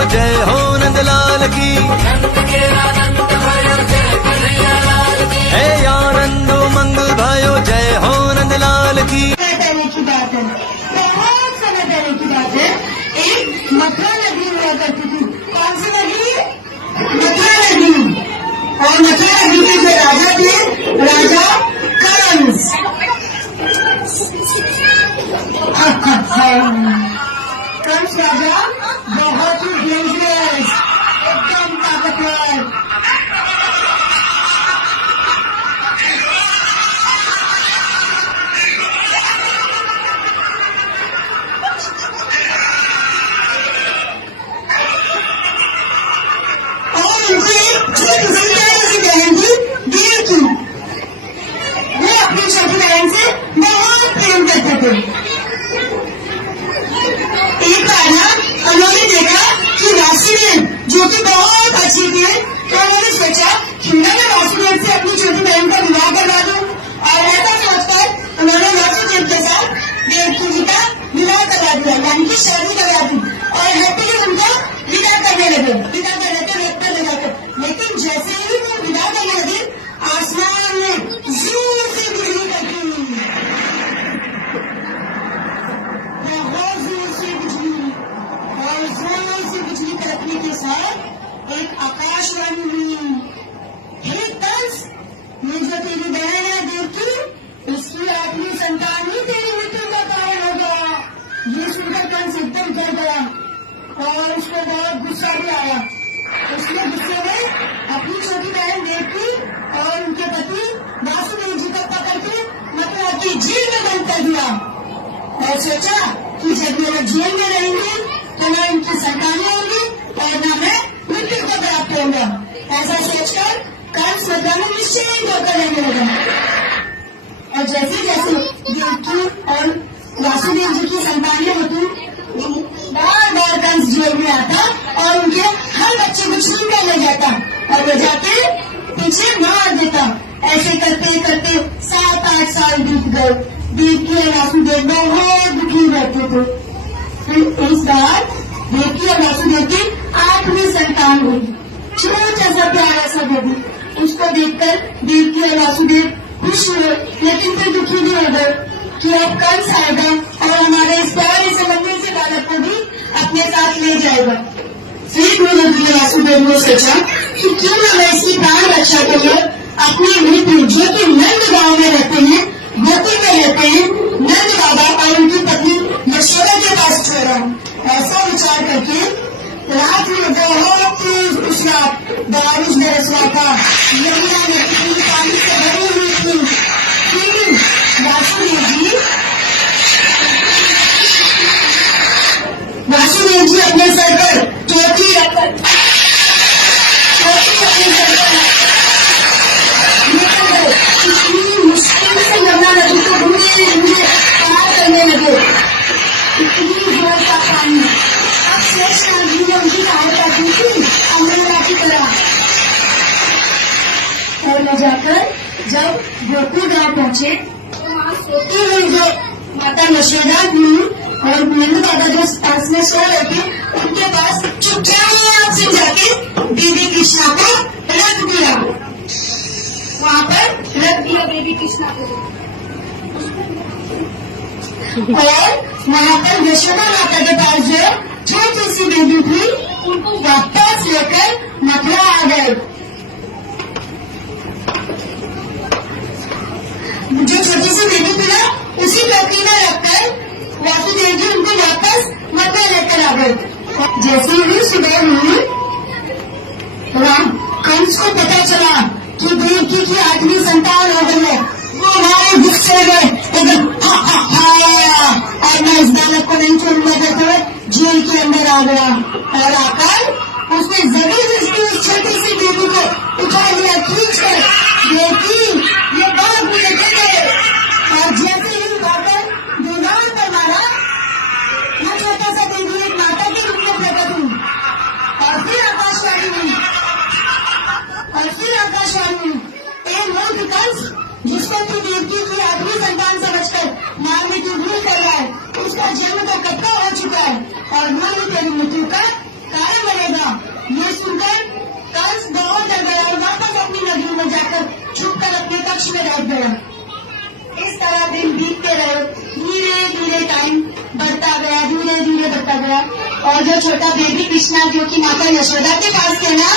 भयो जय हो नंदलाल की। हे आनंद मंगल भयो जय हो नंदलाल की। पहले की बात है, बहुत समय पहले की बात है, एक मथुरा नगरी हुआ करती थी। कौन सी नगरी? मथुरा नगरी। और मथुरा नगरी के जो राजा थे, राजा कंस। कंस राजा बहुत ही डेंजरस, एकदम ताकतवर। अपनी छोटी बहन से बहुत प्रेम करते थे। एक बार ना उन्होंने देखा कि वासुदेव जो कि बहुत अच्छी थी, तो उन्होंने सोचा कि मैं वासुदेव से अपनी छोटी बहन का विवाह करवा दूं। और ऐसा सोचकर उन्होंने वासुदेव के साथ देवकी जी का विवाह करवा दिया, यानी कि शादी करवा दी। और हैप्पीली उनको विदा करने लगे, विदा करने के रथ पर लगाकर। लेकिन जैसे ही वो विदा करने लगे, आसमान में जोर से बिजली कड़की, बहुत जोर से बिजली। और जोर से बिजली कड़कने के साथ एक आकाशवाणी हुई, हे कंस, ये जो तेरी बहन है देवकी, इसकी आखिरी संतान ही तेरी मृत्यु का कारण होगा। ये सुनकर कंस एकदम डर गया और उसको बहुत गुस्सा भी आया। उसने गुस्से में अपनी छोटी बहन देवकी और उनके पति वासुदेव जी को पकड़ के मथुरा की जेल में बंद कर दिया। और सोचा कि जब ये लोग जेल में रहेंगे तो न इनकी संतानें होंगी और न मैं मृत्यु को प्राप्त होगा। ऐसा सोचकर कंस मथुरा में निश्चय ही धोखा लेने लगा। और जैसे जैसे देवकी और वासुदेव जी की संतानें होती, बार बार कंस जेल में आता और उनके हर बच्चे को छीन कर ले जाता और ले जाके पीछे मार देता। ऐसे करते करते 7-8 साल बीत गए। देवकी और वासुदेव बहुत दुखी रहते थे। फिर इस बार देवकी और वासुदेव की 8वीं संतान हुई, छोटा सा प्यारा सा बेबी। उसको देखकर देवकी और वासुदेव खुश हुए, लेकिन फिर दुखी भी हो गए कि अब कंस आएगा और हमारे इस प्यारे से मंदिर से बालक को भी अपने साथ ले जाएगा। फिर देवकी वासुदेव ने सोचा कि क्यों न मैं इसकी प्राण रक्षा के लिए अपनी मित्र जो कि नंद गांव में रहते हैं, गोकुल में रहते हैं, नंद बाबा और उनकी पत्नी यशोदा के पास छोड़ा हूँ। ऐसा विचार करके रात में बहुत तेज उस रात बारिश बरस रहा था, यमुना नदी पानी से भरी हुई थी। वासुदेव जी अपने सर पर टोपी रखकर इतनी मुश्किल से यमुना नदी को ढूंढे पार करने लगे। इतनी जोर का पानी। अब शेष नाग जी ने उनकी सहायता की थी अमृता की तरह। और ले जाकर जब गोकुल गांव पहुंचे तो वहां सोती हुई जो माता यशोदा थी और नंद बाबा जो पास में सो रहे थे, उनके पास चुपचाप से जाके बेबी कृष्णा को रख दिया। वहां पर रख दिया बेबी कृष्णा को। और वहां पर यशोदा माता के पास जो छोटी सी बेबी थी, उनको वापस लेकर मथुरा आ गए। जो छोटी सी बेबी थी ना, उसी टोकरी में रखकर वासुदेव जी उनको वापस मथुरा लेकर आ गए। जैसे ही सुबह हुई, कंस को पता चला कि देवकी की 8वीं संतान हो गई है। वो हमारे दुख से गए एकदम और मैं इस बालक को नहीं छोड़ूंगा कहते हुए जेल के अंदर आ गया। और आकर उसने जबरदस्ती उस छोटी सी बेबी को उठा लिया, खींच कर देवकी ये बात मुझे दे गए। और जैसे ही उठाकर दीवार पर मारा, मैं छोटा सा बेबी एक माता के रूप में प्रकट हुई। और फिर आकाशवाणी हुई, ए मूर्ख कंस, जिसको तू देवकी की 8वीं संतान समझकर मारने की भूल कर रहा है, उसका जन्म तो कब का हो चुका है और मैं तेरी मृत्यु का कारण कक्ष में बैठ गया। इस तरह दिन बीतते रहे, धीरे धीरे टाइम बढ़ता गया, धीरे धीरे बढ़ता गया। और जो छोटा बेबी कृष्णा जो कि माता यशोदा के पास थे ना,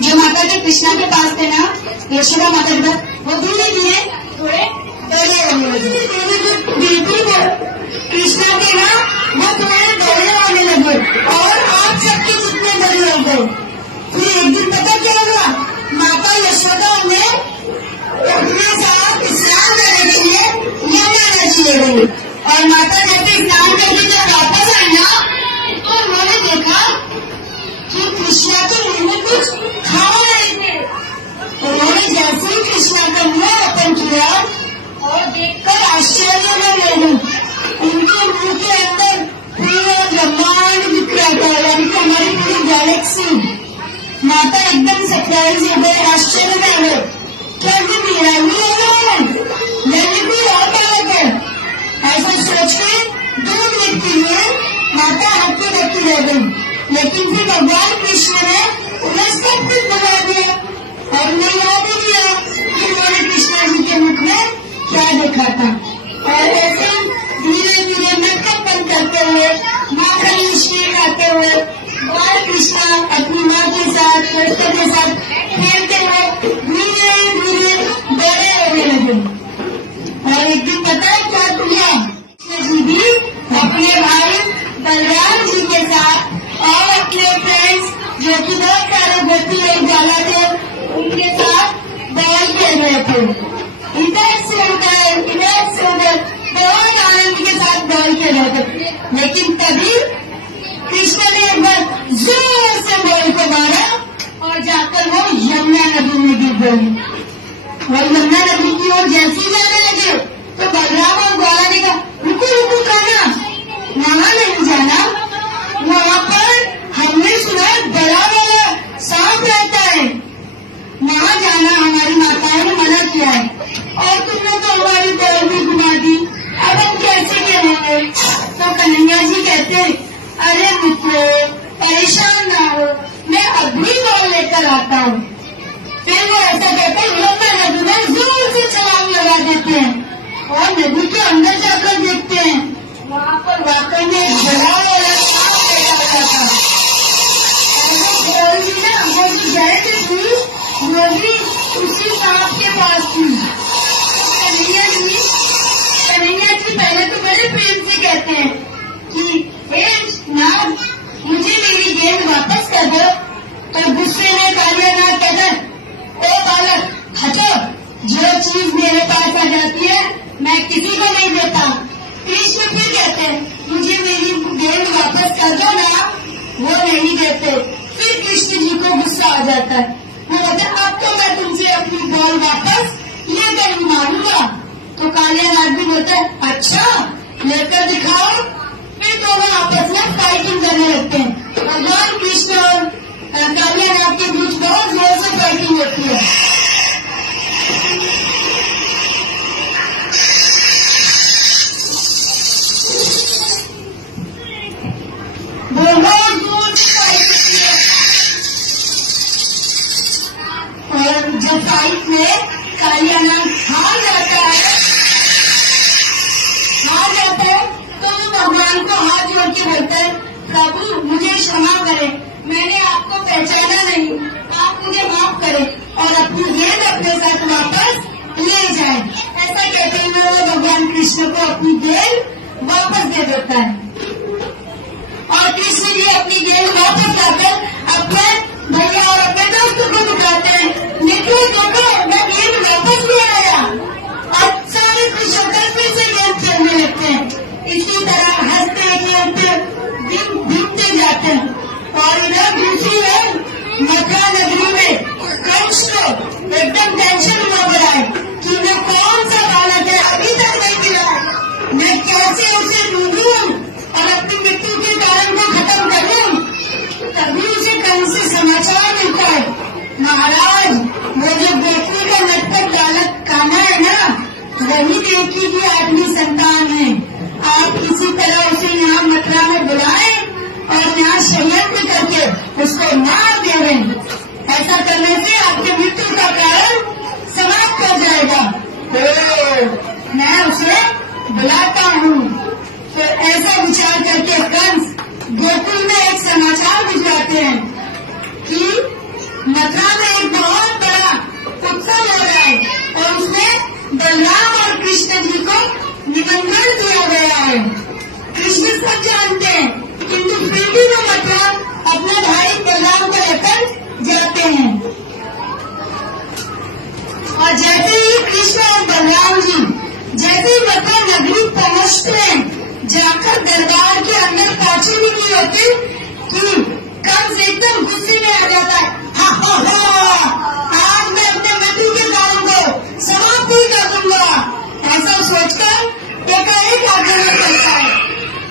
जो माता के कृष्णा के पास थे ना, यशोदा माता के पास, वो धीरे धीरे थोड़े बड़े होने लगे। जो बेबी कृष्णा के ना, वो थोड़े बड़े होने लगे और आप सबके जितने बड़े हो गए। फिर एक दिन पता क्या हुआ, माता यशोदा ने अपने साथ स्नान करने के लिए यमुना नदी ले गई। और माता जैसे स्नान करके जब वापस आई ना, तो उन्होंने देखा कि कृष्णा के मुंह में कुछ खाने रहे थे। उन्होंने जैसे ही कृष्णा का मुंह ओपन किया और देखकर आश्चर्य में ले गई। उनके मुंह के अंदर पूरा ब्रह्मांड दिख रहा था, यानी कि हमारी पूरी गैलेक्सी। माता एकदम सरप्राइज हो गए, आश्चर्य में आ गए, क्या ये मेरा ही है? मैंने कोई और बालक है? ऐसा सोच के 2 मिनट के लिए माता हटके बैठी रह गई। लेकिन फिर भगवान कृष्ण ने उन्हें सब कुछ बता दिया और उन्हें याद ही दिया कि उन्होंने कृष्णा जी के मुख में क्या देखा था। और ऐसे धीरे धीरे नटखटपन करते हुए, माखन मिश्री खाते हुए, बाल कृष्णा अपनी माँ के साथ, कृष्ण के साथ खेलते हुए धीरे धीरे बड़े होने लगे। और एक दिन पता है क्या किया, कृष्ण जी भी अपने भाई बलराम जी के साथ और अपने फ्रेंड्स जो कि बहुत सारे गोपी और ग्वाला थे, उनके साथ बॉल खेल रहे थे। इधर से उधर बहुत आनंद के साथ बॉल खेल रहे थे। लेकिन तभी कृष्ण ने एक बार जोर से बॉल को मारा और जाकर वो यमुना नदी में गिर गई। और यमुना नदी की ओर जैसे ही जाने लगे तो बलराम और ग्वाला ने कहा, रुको रुको कहना, वहां नहीं जाना, वहां पर हमने सुना बड़ा वाला सांप रहता है, वहां जाना हमारी माताओं ने मना किया है। और तुमने तो हमारी बॉल भी घुमा दी, अब हम कैसे खेलेंगे? तो कन्हैया जी कहते, अरे मित्रों परेशान ना हो, मैं अभी बॉल लेकर आता हूँ। फिर वो ऐसा कहते हैं, यमुना नदी में जोर से छलांग लगा देते हैं और नदी के अंदर जाकर देखते हैं, वहाँ पर वाकई में एक बड़ा वाला सांप बैठा था। और वो बॉल भी ना, वो जो बैठ थी वो भी उसी सांप के पास थी। कन्हैया जी पहले तो बड़े प्रेम से कहते हैं कि नाग मुझे मेरी गेंद वापस कर दो। तो गुस्से में कालिया नाग कहता है, ओ बालक हटो, जो चीज मेरे पास आ जाती है मैं किसी को नहीं देता। कृष्ण फिर कहते हैं, मुझे मेरी गेंद वापस कर दो ना, वो नहीं देते। फिर कृष्ण जी को गुस्सा आ जाता है, वो कहते हैं, अब तो मैं तुमसे अपनी बॉल वापस लेकर ही मारूंगा। तो कालिया नाग भी बोलता है, अच्छा लेकर दिखाओ। फिर दोनों आपस में फाइटिंग करने लगते हैं। भगवान कृष्ण और कालिया नाग के बीच बहुत जोर से फाइटिंग होती है। बहुत जोर से फाइट होती है। और जब फाइट में कालिया नाग हार जाता है तो वो भगवान को हाथ जोड़ के बोलता है, प्रभु मुझे क्षमा करें, मैंने आपको पहचाना नहीं, आप मुझे माफ करें और अपनी गेंद अपने साथ वापस ले जाएं। ऐसा कहते हुए वो भगवान कृष्ण को अपनी गेंद वापस दे देता है। और कृष्ण जी अपनी गेंद वापस लाकर अपने भैया और अपने दोस्तों को दिखाते हैं, देखो देखो मैं गेंद वापस ले आया। अब सारे खुश होकर फिर से गेंद खेलने लगते हैं। इसी तरह हंसते खेलते दिन बीतते जाते हैं। और इधर दूसरी ओर मथुरा नगरी में कंस को एकदम टेंशन हो गया है कि मैं कौन सा बालक है अभी तक नहीं मिला, मैं कैसे उसे ढूंढूं और अपनी मृत्यु के कारण को खत्म करूं। तभी उसे कंस से समाचार मिलता है, महाराज वो जो बेटी का नटखट बालक कान्हा है ना, वही देवकी की 8वीं संतान है। आप किसी तरह उसे यहाँ मथुरा में बुलाएं और यहाँ षड्यंत्र करके उसको मार देवें। ऐसा करने से आपकी मृत्यु का कारण और बलराम जी जैसे ही मथुरा नगरी पहुंचते हैं, जाकर दरबार के अंदर पहुंचे भी नहीं होते कि कंस एकदम गुस्से में आ जाता है। हा हा हा, आज मैं अपने मृत्यु के कारण को समाप्त ही कर दूंगा, ऐसा सोचकर एकाएक आक्रमण करता है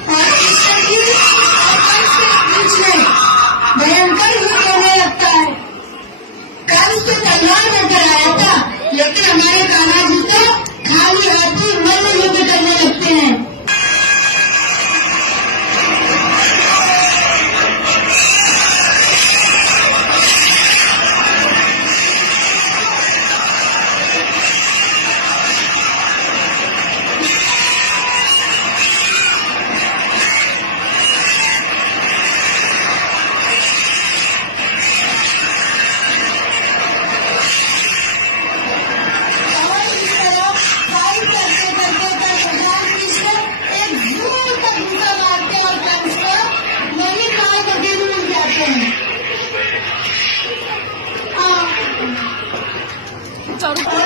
और कृष्ण जी और कंस के बीच में भयंकर युद्ध होने लगता है। कंस तो तैयार होकर आया था, लेकिन हमारे कान्हा जी तो खाली हाथी मल्ल युद्ध करने लगते हैं। और